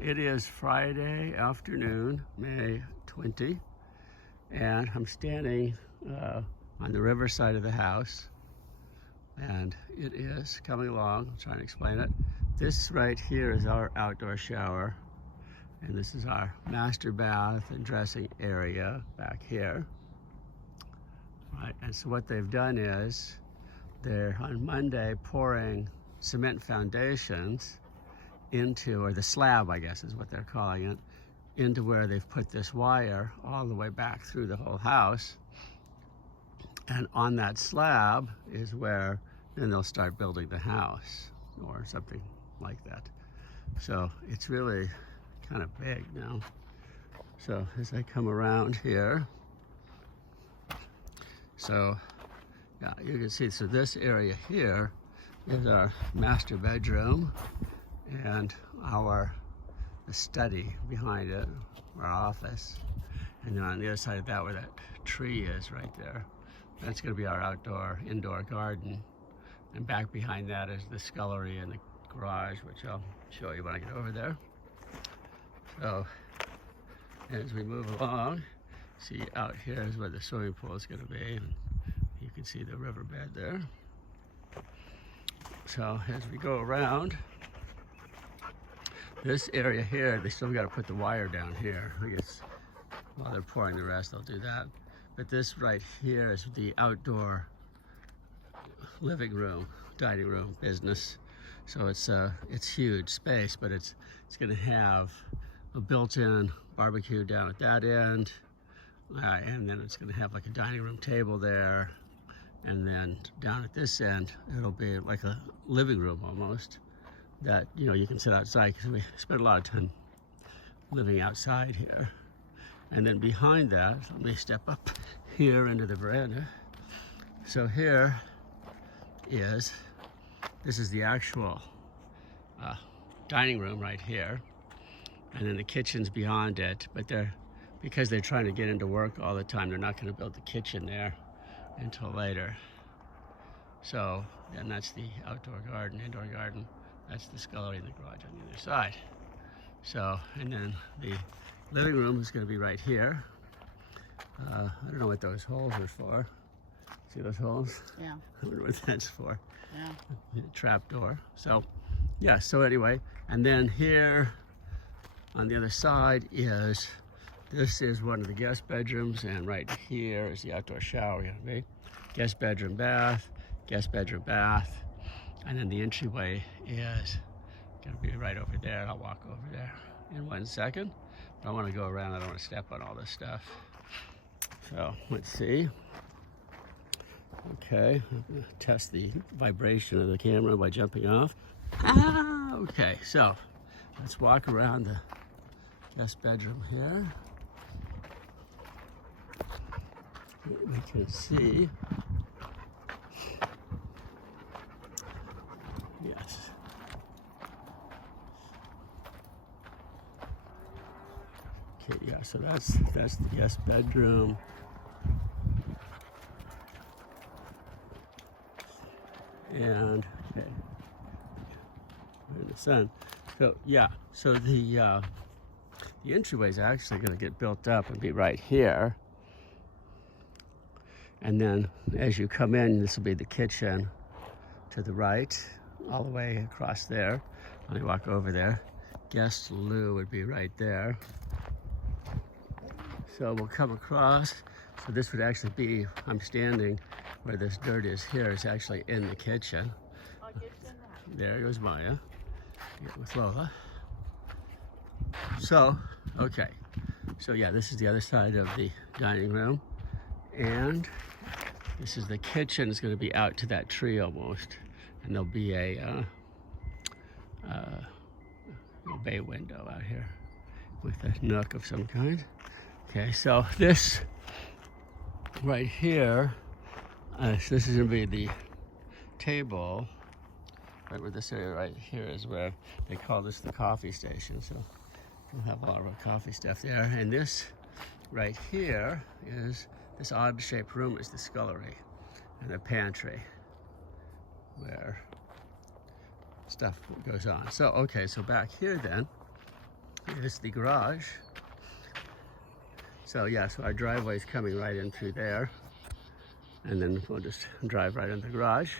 It is Friday afternoon, May 20, and I'm standing on the river side of the house, and it is coming along. I'll try and explain it. This right here is our outdoor shower, and this is our master bath and dressing area back here. Right, and so what they've done is they're on Monday pouring cement foundations into, or the slab I guess is what they're calling it, into where they've put this wire all the way back through the whole house. And on that slab is where then they'll start building the house or something like that. So it's really kind of big now. So as I come around here, so yeah, you can see, so this area here is our master bedroom and the study behind it, our office. And then on the other side of that, where that tree is right there, that's gonna be our indoor garden. And back behind that is the scullery and the garage, which I'll show you when I get over there. So as we move along, see out here is where the swimming pool is gonna be. And you can see the riverbed there. So as we go around, this area here, they still got to put the wire down here. I guess while they're pouring the rest, they'll do that. But this right here is the outdoor living room, dining room business. So it's huge space, but it's going to have a built-in barbecue down at that end, and then it's going to have like a dining room table there, and then down at this end, it'll be like a living room almost. That, you know, you can sit outside, because we spend a lot of time living outside here. And then behind that, let me step up here into the veranda. So here is, this is the actual dining room right here. And then the kitchen's beyond it, but because they're trying to get into work all the time, they're not gonna build the kitchen there until later. So, and that's the outdoor garden, indoor garden. That's the scullery and the garage on the other side. So, and then the living room is going to be right here. I don't know what those holes are for. See those holes? Yeah. I wonder what that's for. Yeah. Trap door. So, yeah, so anyway, and then here on the other side is, this is one of the guest bedrooms, and right here is the outdoor shower going to be. Guest bedroom, bath, guest bedroom, bath. And then the entryway is going to be right over there. I'll walk over there in 1 second. But I want to go around. I don't want to step on all this stuff. So let's see. Okay, I'm going to test the vibration of the camera by jumping off. Okay, so let's walk around the guest bedroom here. We can see. Yes. Okay, yeah, so that's the guest bedroom. And okay, we're in the sun. So yeah, so the entryway is actually going to get built up and be right here. And then as you come in, this will be the kitchen to the right, all the way across there. Let me walk over there. Guest loo would be right there. So we'll come across. So this would actually be, I'm standing where this dirt is here, is actually in the kitchen. There goes Maya with Lola. So, okay. So yeah, this is the other side of the dining room. And this is the kitchen. It's going to be out to that tree almost. And there'll be a bay window out here with a nook of some kind. Okay, so this right here, this is going to be the table. Right where this area right here is where they call this the coffee station. So we'll have a lot of our coffee stuff there. And this right here is, this odd shaped room is the scullery and the pantry where stuff goes on. So, okay, so back here then, This is the garage. So yeah, so our driveway is coming right in through there. And then we'll just drive right in the garage.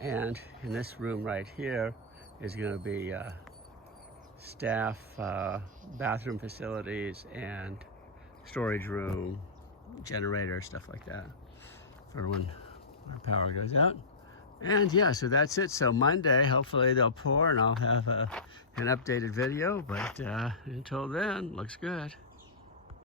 And in this room right here is going to be staff bathroom facilities and storage room, generator, stuff like that for when our power goes out. And yeah, so that's it. So Monday, hopefully they'll pour and I'll have an updated video. But until then, looks good.